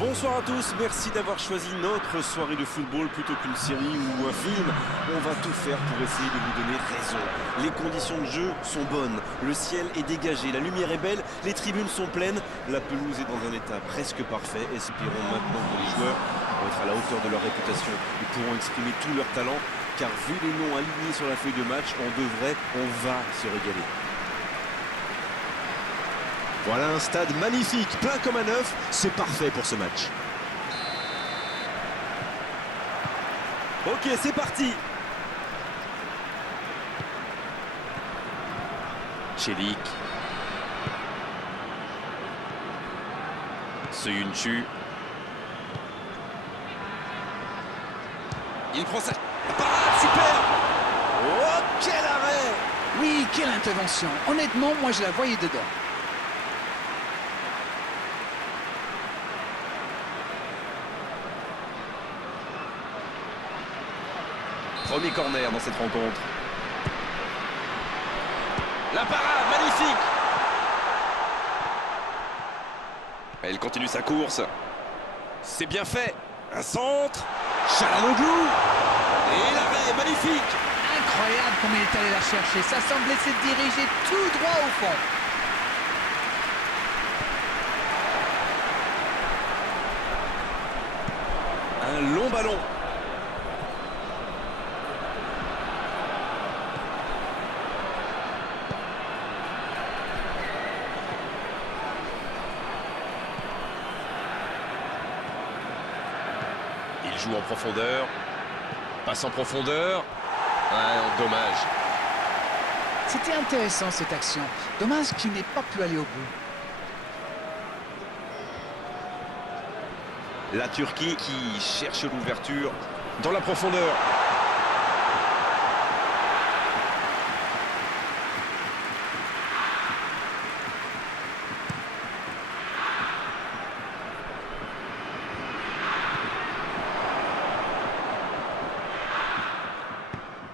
Bonsoir à tous, merci d'avoir choisi notre soirée de football plutôt qu'une série ou un film. On va tout faire pour essayer de vous donner raison. Les conditions de jeu sont bonnes, le ciel est dégagé, la lumière est belle, les tribunes sont pleines, la pelouse est dans un état presque parfait. Espérons maintenant que les joueurs vont être à la hauteur de leur réputation et pourront exprimer tout leur talent, car vu les noms alignés sur la feuille de match, on va se régaler. Voilà un stade magnifique, plein comme à neuf, c'est parfait pour ce match. Ok, c'est parti. Chelik. Söyüncü. Il prend sa... Parade, super. Oh, quel arrêt. Oui, quelle intervention. Honnêtement, moi je la voyais dedans. Premier corner dans cette rencontre. La parade, magnifique. Elle continue sa course. C'est bien fait. Un centre. Çalhanoğlu. Et l'arrêt, magnifique. Incroyable comme il est allé la chercher. Ça semblait se diriger tout droit au fond. Un long ballon. Il joue en profondeur. Passe en profondeur. Ouais, dommage. C'était intéressant cette action. Dommage qu'il n'ait pas pu aller au bout. La Turquie qui cherche l'ouverture dans la profondeur.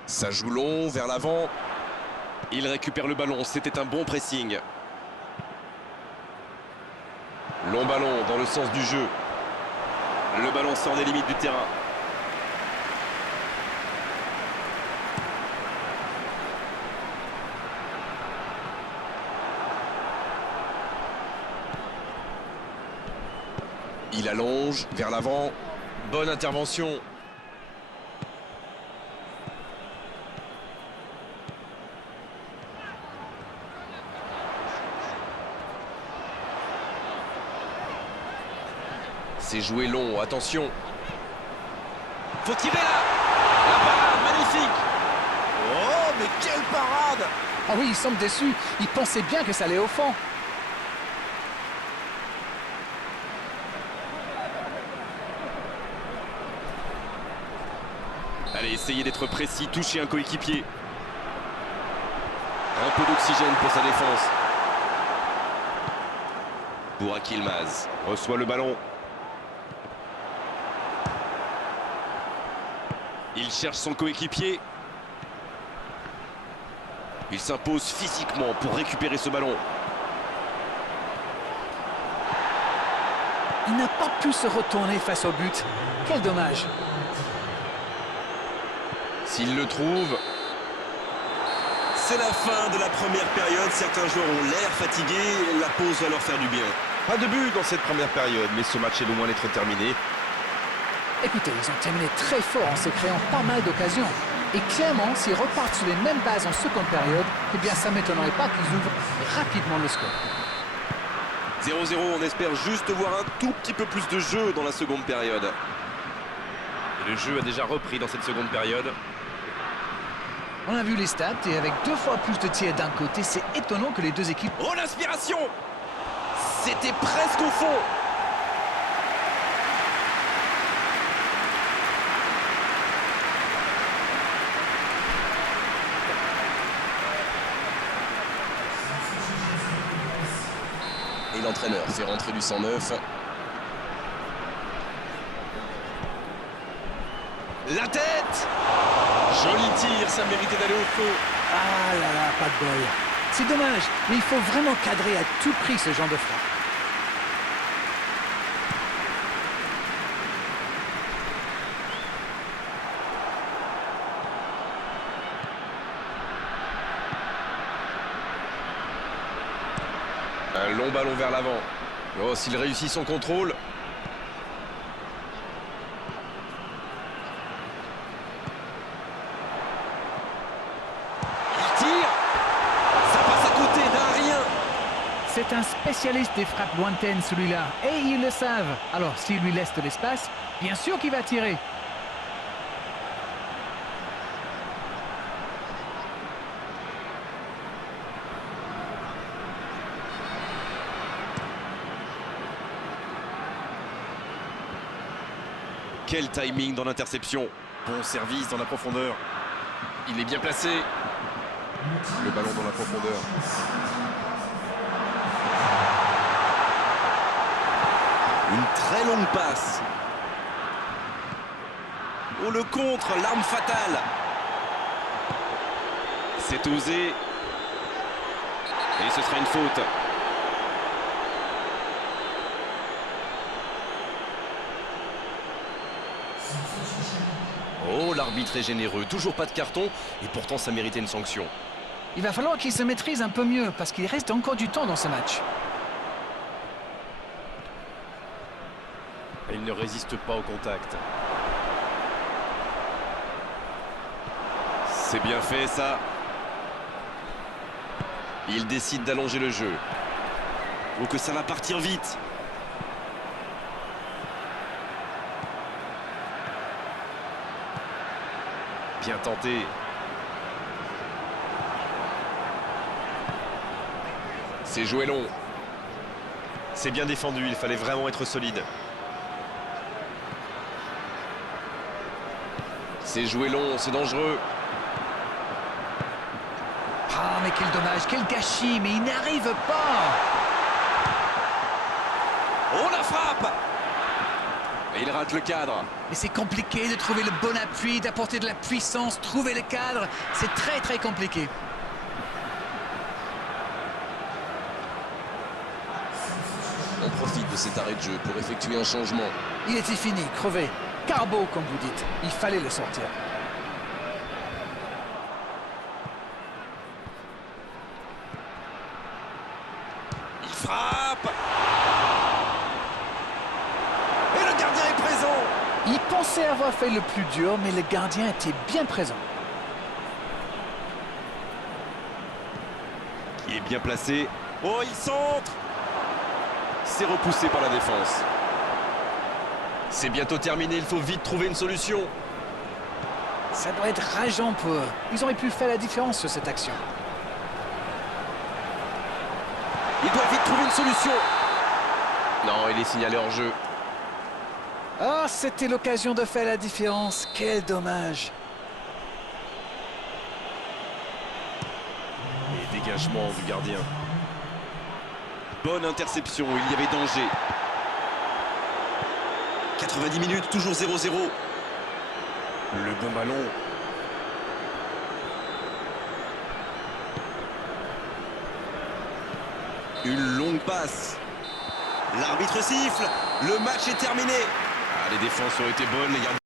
Ça joue long, vers l'avant. Il récupère le ballon, c'était un bon pressing. Long ballon dans le sens du jeu. Le ballon sort des limites du terrain. Il allonge vers l'avant. Bonne intervention. C'est joué long, attention. Faut tirer là. La parade, magnifique. Oh, mais quelle parade. Ah oui, il semble déçu. Il pensait bien que ça allait au fond. Allez, essayez d'être précis, toucher un coéquipier. Un peu d'oxygène pour sa défense. Burak Yılmaz reçoit le ballon. Il cherche son coéquipier. Il s'impose physiquement pour récupérer ce ballon. Il n'a pas pu se retourner face au but. Quel dommage. S'il le trouve... C'est la fin de la première période. Certains joueurs ont l'air fatigués. La pause va leur faire du bien. Pas de but dans cette première période, mais ce match est loin d'être terminé. Écoutez, ils ont terminé très fort en se créant pas mal d'occasions. Et clairement, s'ils repartent sur les mêmes bases en seconde période, eh bien ça ne m'étonnerait pas qu'ils ouvrent rapidement le score. 0-0, on espère juste voir un tout petit peu plus de jeu dans la seconde période. Et le jeu a déjà repris dans cette seconde période. On a vu les stats et avec 2 fois plus de tirs d'un côté, c'est étonnant que les deux équipes... Oh, l'inspiration! C'était presque au fond! Et l'entraîneur fait rentrer du 109. La tête! Joli tir, ça méritait d'aller au fond. Ah là là, pas de bol. C'est dommage, mais il faut vraiment cadrer à tout prix ce genre de frappe. long ballon vers l'avant. Oh, s'il réussit son contrôle. Il tire. Ça passe à côté d'un rien. C'est un spécialiste des frappes lointaines, celui-là. Et ils le savent. Alors, s'il lui laisse de l'espace, bien sûr qu'il va tirer. Quel timing dans l'interception. Bon service dans la profondeur. Il est bien placé. Le ballon dans la profondeur. Une très longue passe. Oh, le contre, l'arme fatale. C'est osé. Et ce sera une faute. Oh, l'arbitre est généreux. Toujours pas de carton. Et pourtant, ça méritait une sanction. Il va falloir qu'il se maîtrise un peu mieux parce qu'il reste encore du temps dans ce match. Il ne résiste pas au contact. C'est bien fait, ça. Il décide d'allonger le jeu. Oh, que ça va partir vite. Bien tenté. C'est joué long. C'est bien défendu, il fallait vraiment être solide. C'est joué long, c'est dangereux. Ah, mais quel dommage, quel gâchis, mais il n'arrive pas. Oh, la frappe! Et il rate le cadre. Mais c'est compliqué de trouver le bon appui, d'apporter de la puissance, trouver le cadre. C'est très, très compliqué. On profite de cet arrêt de jeu pour effectuer un changement. Il était fini, crevé. Carbo, comme vous dites. Il fallait le sortir. Il frappe! Et le gardien est présent! Il pensait avoir fait le plus dur, mais le gardien était bien présent. Qui est bien placé. Oh, il centre! C'est repoussé par la défense. C'est bientôt terminé, il faut vite trouver une solution. Ça doit être rageant pour eux. Ils auraient pu faire la différence sur cette action. Il doit vite trouver une solution. Non, il est signalé hors jeu. Ah, c'était l'occasion de faire la différence. Quel dommage. Et dégagement du gardien. Bonne interception, il y avait danger. 90 minutes, toujours 0-0. Le bon ballon. Une longue passe. L'arbitre siffle. Le match est terminé. Ah, les défenses ont été bonnes, les gardiens.